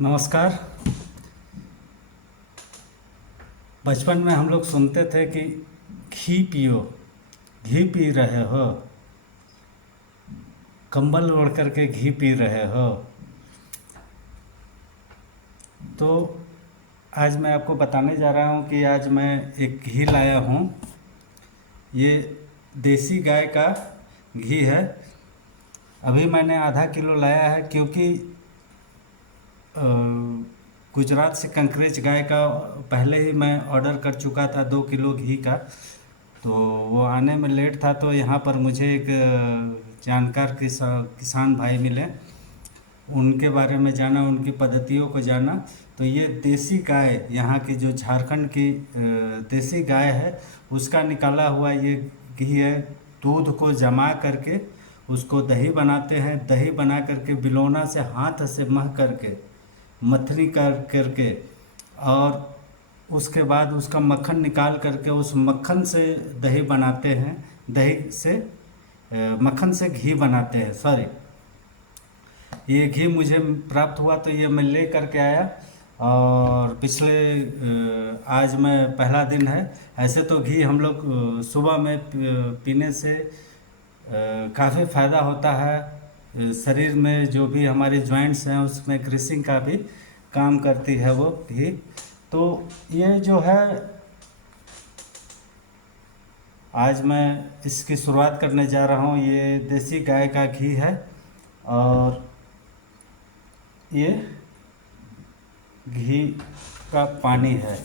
नमस्कार। बचपन में हम लोग सुनते थे कि घी पियो, घी पी रहे हो, कंबल ओढ़ करके घी पी रहे हो। तो आज मैं आपको बताने जा रहा हूँ कि आज मैं एक घी लाया हूँ। ये देसी गाय का घी है। अभी मैंने आधा किलो लाया है क्योंकि अ, गुजरात से कंकरेज गाय का पहले ही मैं ऑर्डर कर चुका था 2 किलो घी का। तो वो आने में लेट था, तो यहाँ पर मुझे एक जानकार किसान भाई मिले। उनके बारे में जाना, उनकी पद्धतियों को जाना। तो ये देसी गाय, यहाँ की जो झारखंड की देसी गाय है, उसका निकाला हुआ ये घी है। दूध को जमा करके उसको दही बनाते हैं। दही बना करके बिलौना से हाथ से मह करके मथनी कर करके और उसके बाद उसका मक्खन निकाल करके उस मक्खन से दही बनाते हैं। दही से मक्खन से घी बनाते हैं। सॉरी, ये घी मुझे प्राप्त हुआ तो ये मैं ले करके आया। और आज मैं पहला दिन है। ऐसे तो घी हम लोग सुबह में पीने से काफ़ी फ़ायदा होता है। शरीर में जो भी हमारे जॉइंट्स हैं उसमें ग्रीसिंग का भी काम करती है वो घी। तो ये जो है, आज मैं इसकी शुरुआत करने जा रहा हूँ। ये देसी गाय का घी है और ये घी का पानी है।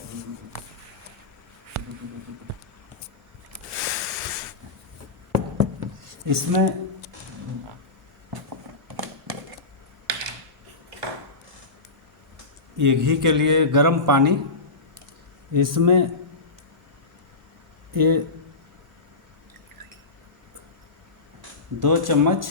इसमें ये घी के लिए गर्म पानी, इसमें ये 2 चम्मच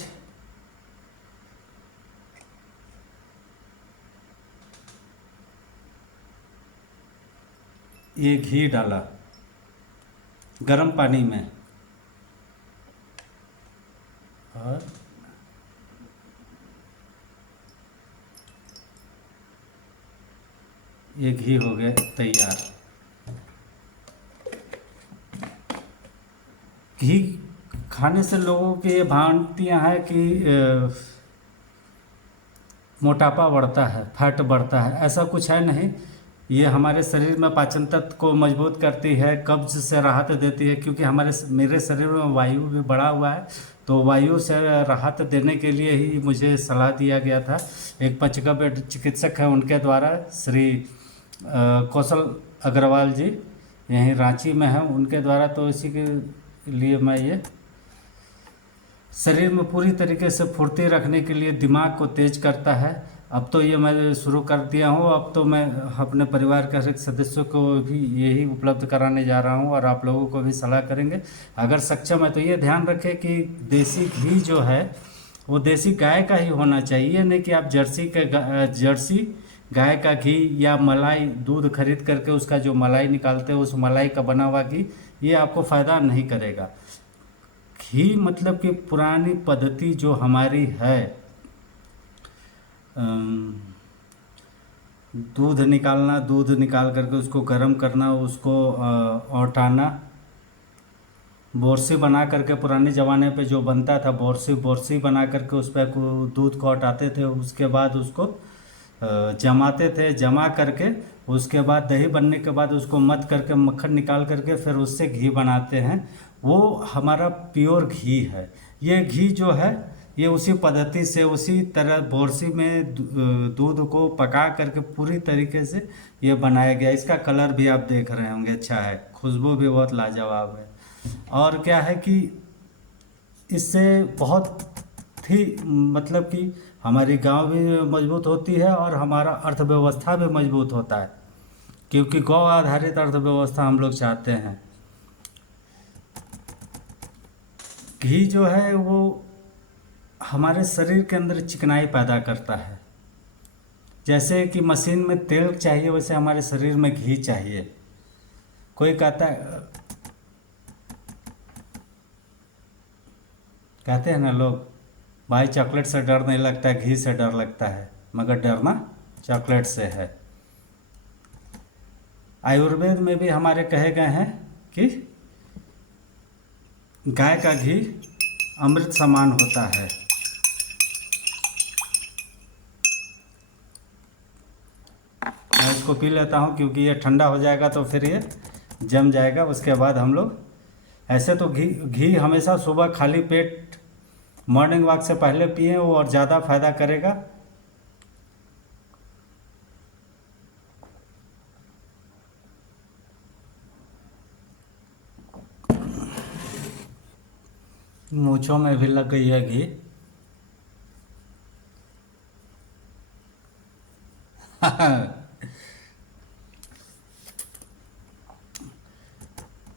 ये घी डाला गर्म पानी में। और ये घी हो गया तैयार। घी खाने से लोगों की ये भ्रांतियाँ हैं कि मोटापा बढ़ता है, फैट बढ़ता है। ऐसा कुछ है नहीं। ये हमारे शरीर में पाचन तंत्र को मजबूत करती है, कब्ज से राहत देती है। क्योंकि मेरे शरीर में वायु भी बढ़ा हुआ है, तो वायु से राहत देने के लिए ही मुझे सलाह दिया गया था। एक पंचगव्य चिकित्सक हैं, उनके द्वारा, श्री कौशल अग्रवाल जी, यहीं रांची में हैं, उनके द्वारा। तो इसी के लिए मैं ये शरीर में पूरी तरीके से फुर्ती रखने के लिए दिमाग को तेज करता है। अब तो ये मैं शुरू कर दिया हूँ। अब तो मैं अपने परिवार के हर एक सदस्यों को भी यही उपलब्ध कराने जा रहा हूँ और आप लोगों को भी सलाह करेंगे। अगर सक्षम है तो ये ध्यान रखें कि देसी घी जो है वो देसी गाय का ही होना चाहिए। नहीं कि आप जर्सी गाय का घी या मलाई दूध खरीद करके उसका जो मलाई निकालते हैं, उस मलाई का बना हुआ घी, ये आपको फ़ायदा नहीं करेगा। घी मतलब कि पुरानी पद्धति जो हमारी है, दूध निकालना, दूध निकाल करके उसको गर्म करना, उसको औटाना, बोरसी बना करके, पुराने ज़माने पे जो बनता था बोरसी बना करके उस पर दूध को औटाते थे। उसके बाद उसको जमाते थे। जमा करके उसके बाद दही बनने के बाद उसको मथ करके मक्खन निकाल करके फिर उससे घी बनाते हैं। वो हमारा प्योर घी है। ये घी जो है ये उसी पद्धति से, उसी तरह बोरसी में दूध को पका करके पूरी तरीके से ये बनाया गया। इसका कलर भी आप देख रहे होंगे, अच्छा है, खुशबू भी बहुत लाजवाब है। और क्या है कि इससे बहुत ही मतलब कि हमारी गांव भी मजबूत होती है और हमारा अर्थव्यवस्था भी मजबूत होता है। क्योंकि गौ आधारित अर्थव्यवस्था हम लोग चाहते हैं। घी जो है वो हमारे शरीर के अंदर चिकनाई पैदा करता है। जैसे कि मशीन में तेल चाहिए, वैसे हमारे शरीर में घी चाहिए। कोई कहते हैं ना लोग, भाई चॉकलेट से डर नहीं लगता है, घी से डर लगता है, मगर डरना चॉकलेट से है। आयुर्वेद में भी हमारे कहे गए हैं कि गाय का घी अमृत समान होता है। मैं इसको पी लेता हूँ क्योंकि ये ठंडा हो जाएगा तो फिर ये जम जाएगा। उसके बाद हम लोग ऐसे तो घी हमेशा सुबह खाली पेट मॉर्निंग वॉक से पहले पिएं, वो और ज़्यादा फायदा करेगा। मूँछों में भी लग गई है घी।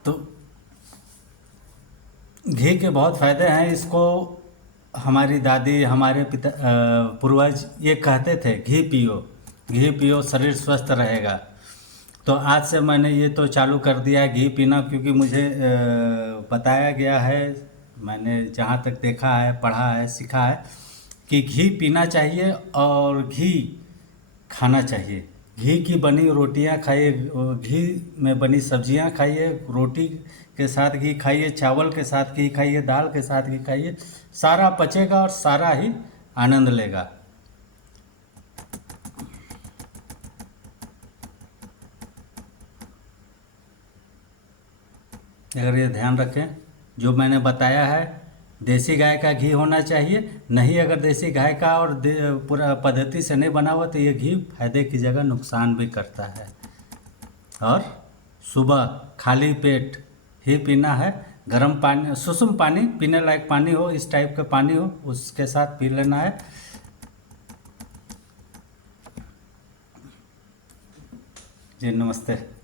तो घी के बहुत फ़ायदे हैं। इसको हमारी दादी, हमारे पिता, पूर्वज ये कहते थे घी पियो, घी पियो, शरीर स्वस्थ रहेगा। तो आज से मैंने ये तो चालू कर दिया है घी पीना, क्योंकि मुझे बताया गया है, मैंने जहाँ तक देखा है, पढ़ा है, सीखा है कि घी पीना चाहिए और घी खाना चाहिए। घी की बनी रोटियां खाइए, घी में बनी सब्जियां खाइए, रोटी के साथ घी खाइए, चावल के साथ घी खाइए, दाल के साथ घी खाइए। सारा पचेगा और सारा ही आनंद लेगा। अगर ये ध्यान रखें, जो मैंने बताया है, देसी गाय का घी होना चाहिए। नहीं, अगर देसी गाय का और पूरा पद्धति से नहीं बना हुआ तो ये घी फायदे की जगह नुकसान भी करता है। और सुबह खाली पेट ही पीना है। गर्म पानी, सुसुम पानी, पीने लायक पानी हो, इस टाइप का पानी हो, उसके साथ पी लेना है। जी नमस्ते।